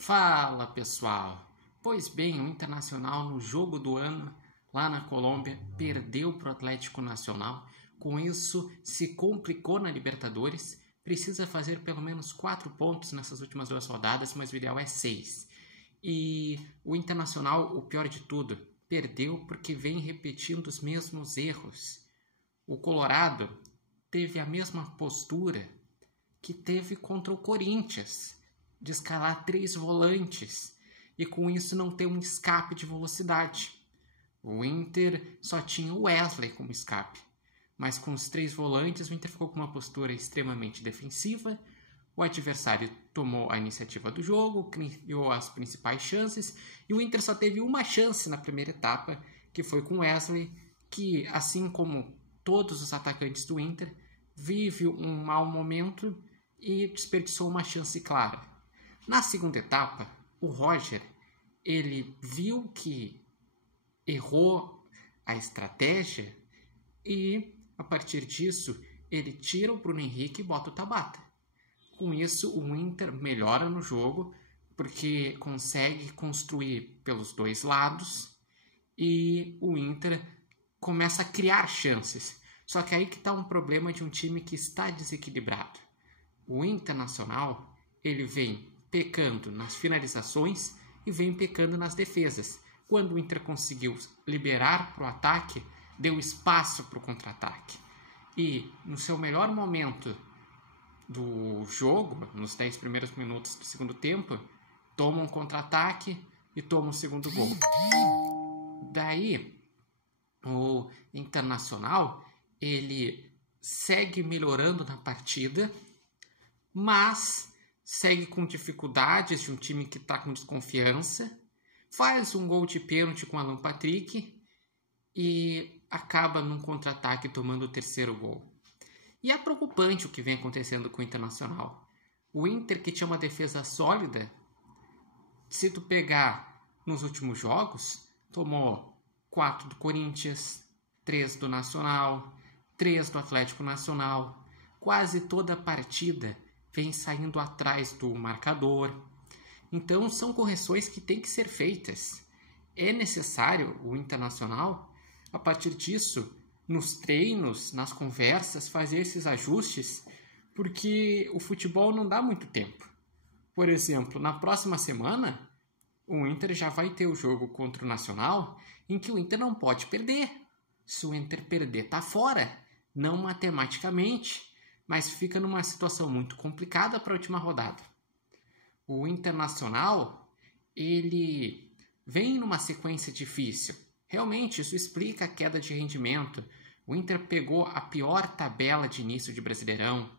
Fala pessoal! Pois bem, o Internacional no jogo do ano lá na Colômbia perdeu para o Atlético Nacional. Com isso, se complicou na Libertadores. Precisa fazer pelo menos 4 pontos nessas últimas 2 rodadas, mas o ideal é 6. E o Internacional, o pior de tudo, perdeu porque vem repetindo os mesmos erros. O Colorado teve a mesma postura que teve contra o Corinthians, de escalar 3 volantes e com isso não ter um escape de velocidade. O Inter só tinha o Wesley como escape, mas com os 3 volantes o Inter ficou com uma postura extremamente defensiva. O adversário tomou a iniciativa do jogo, criou as principais chances e o Inter só teve uma chance na primeira etapa, que foi com o Wesley, que assim como todos os atacantes do Inter, vive um mau momento e desperdiçou uma chance clara. Na segunda etapa, o Roger, ele viu que errou a estratégia e, a partir disso, ele tira o Bruno Henrique e bota o Tabata. Com isso, o Inter melhora no jogo, porque consegue construir pelos 2 lados e o Inter começa a criar chances. Só que aí que está um problema de um time que está desequilibrado. O Internacional, ele vem pecando nas finalizações e vem pecando nas defesas. Quando o Inter conseguiu liberar para o ataque, deu espaço para o contra-ataque. E no seu melhor momento do jogo, nos 10 primeiros minutos do segundo tempo, toma um contra-ataque e toma um segundo gol. Daí, o Internacional, ele segue melhorando na partida, mas segue com dificuldades de um time que está com desconfiança, faz um gol de pênalti com Alan Patrick e acaba num contra-ataque tomando o 3º gol. E é preocupante o que vem acontecendo com o Internacional. O Inter, que tinha uma defesa sólida, se tu pegar nos últimos jogos, tomou 4 do Corinthians, 3 do Nacional, 3 do Atlético Nacional, quase toda a partida vem saindo atrás do marcador. Então são correções que têm que ser feitas. É necessário o Internacional, a partir disso, nos treinos, nas conversas, fazer esses ajustes, porque o futebol não dá muito tempo. Por exemplo, na próxima semana, o Inter já vai ter o jogo contra o Nacional, em que o Inter não pode perder. Se o Inter perder, está fora, não matematicamente, mas fica numa situação muito complicada para a última rodada. O Internacional, ele vem numa sequência difícil. Realmente, isso explica a queda de rendimento. O Inter pegou a pior tabela de início de Brasileirão,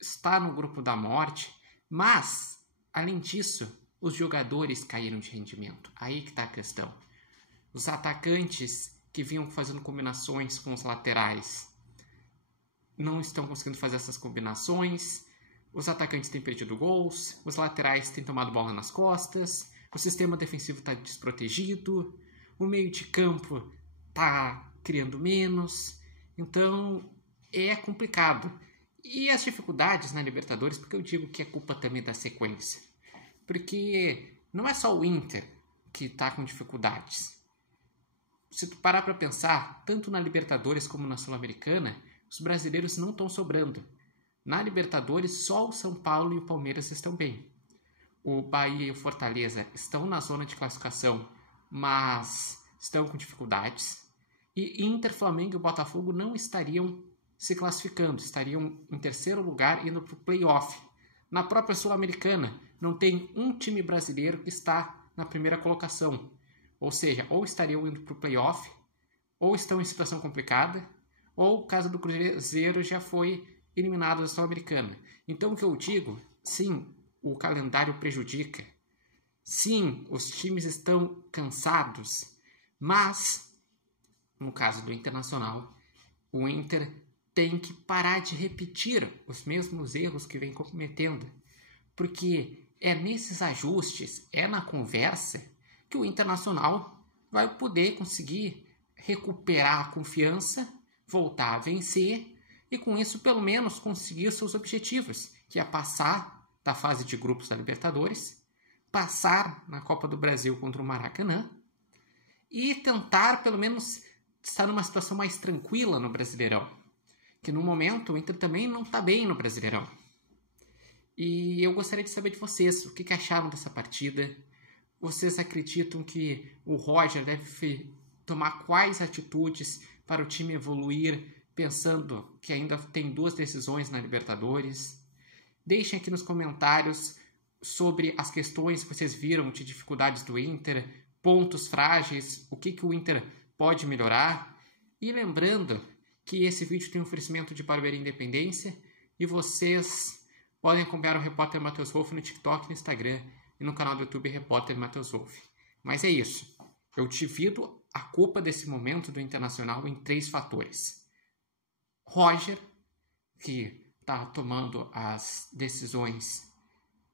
está no grupo da morte, mas, além disso, os jogadores caíram de rendimento. Aí que está a questão. Os atacantes que vinham fazendo combinações com os laterais não estão conseguindo fazer essas combinações, os atacantes têm perdido gols, os laterais têm tomado bola nas costas, o sistema defensivo está desprotegido, o meio de campo está criando menos, então é complicado. E as dificuldades na Libertadores, porque eu digo que é culpa também da sequência, porque não é só o Inter que está com dificuldades. Se tu parar para pensar, tanto na Libertadores como na Sul-Americana, os brasileiros não estão sobrando. Na Libertadores, só o São Paulo e o Palmeiras estão bem. O Bahia e o Fortaleza estão na zona de classificação, mas estão com dificuldades. E Inter, Flamengo e Botafogo não estariam se classificando, estariam em 3º lugar indo para o play-off. Na própria Sul-Americana, não tem um time brasileiro que está na primeira colocação. Ou seja, ou estariam indo para o play-off, ou estão em situação complicada, ou o caso do Cruzeiro já foi eliminado da Sul-Americana. Então o que eu digo, sim, o calendário prejudica. Sim, os times estão cansados. Mas, no caso do Internacional, o Inter tem que parar de repetir os mesmos erros que vem cometendo. Porque é nesses ajustes, é na conversa, que o Internacional vai poder conseguir recuperar a confiança, voltar a vencer e com isso pelo menos conseguir seus objetivos, que é passar da fase de grupos da Libertadores, passar na Copa do Brasil contra o Maracanã e tentar, pelo menos, estar numa situação mais tranquila no Brasileirão. Que no momento o Inter também não está bem no Brasileirão. E eu gostaria de saber de vocês, o que acharam dessa partida? Vocês acreditam que o Roger deve tomar quais atitudes para o time evoluir, pensando que ainda tem 2 decisões na Libertadores? Deixem aqui nos comentários sobre as questões que vocês viram de dificuldades do Inter, pontos frágeis, o que o Inter pode melhorar. E lembrando que esse vídeo tem um oferecimento de Barbearia Independência e vocês podem acompanhar o Repórter Matheus Wolff no TikTok, no Instagram e no canal do YouTube Repórter Matheus Wolff. Mas é isso. Eu divido a culpa desse momento do Internacional em 3 fatores. Roger, que está tomando as decisões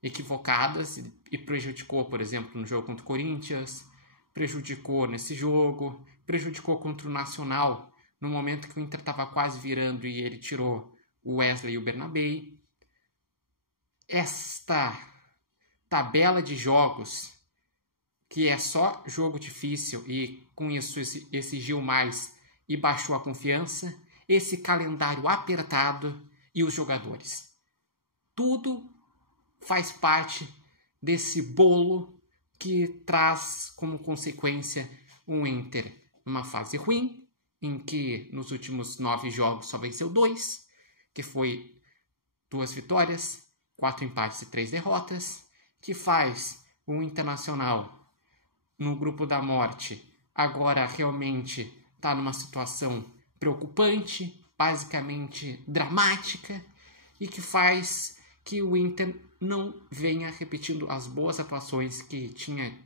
equivocadas e prejudicou, por exemplo, no jogo contra o Corinthians, prejudicou nesse jogo, prejudicou contra o Nacional, no momento que o Inter estava quase virando e ele tirou o Wesley e o Bernabei. Esta tabela de jogos, que é só jogo difícil e com isso exigiu mais e baixou a confiança, esse calendário apertado e os jogadores. Tudo faz parte desse bolo que traz como consequência um Inter numa fase ruim, em que nos últimos 9 jogos só venceu 2, que foi 2 vitórias, 4 empates e 3 derrotas, que faz o Internacional no grupo da morte agora realmente está numa situação preocupante, basicamente dramática, e que faz que o Inter não venha repetindo as boas atuações que tinha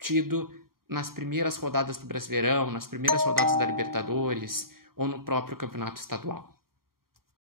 tido nas primeiras rodadas do Brasileirão, nas primeiras rodadas da Libertadores ou no próprio Campeonato Estadual.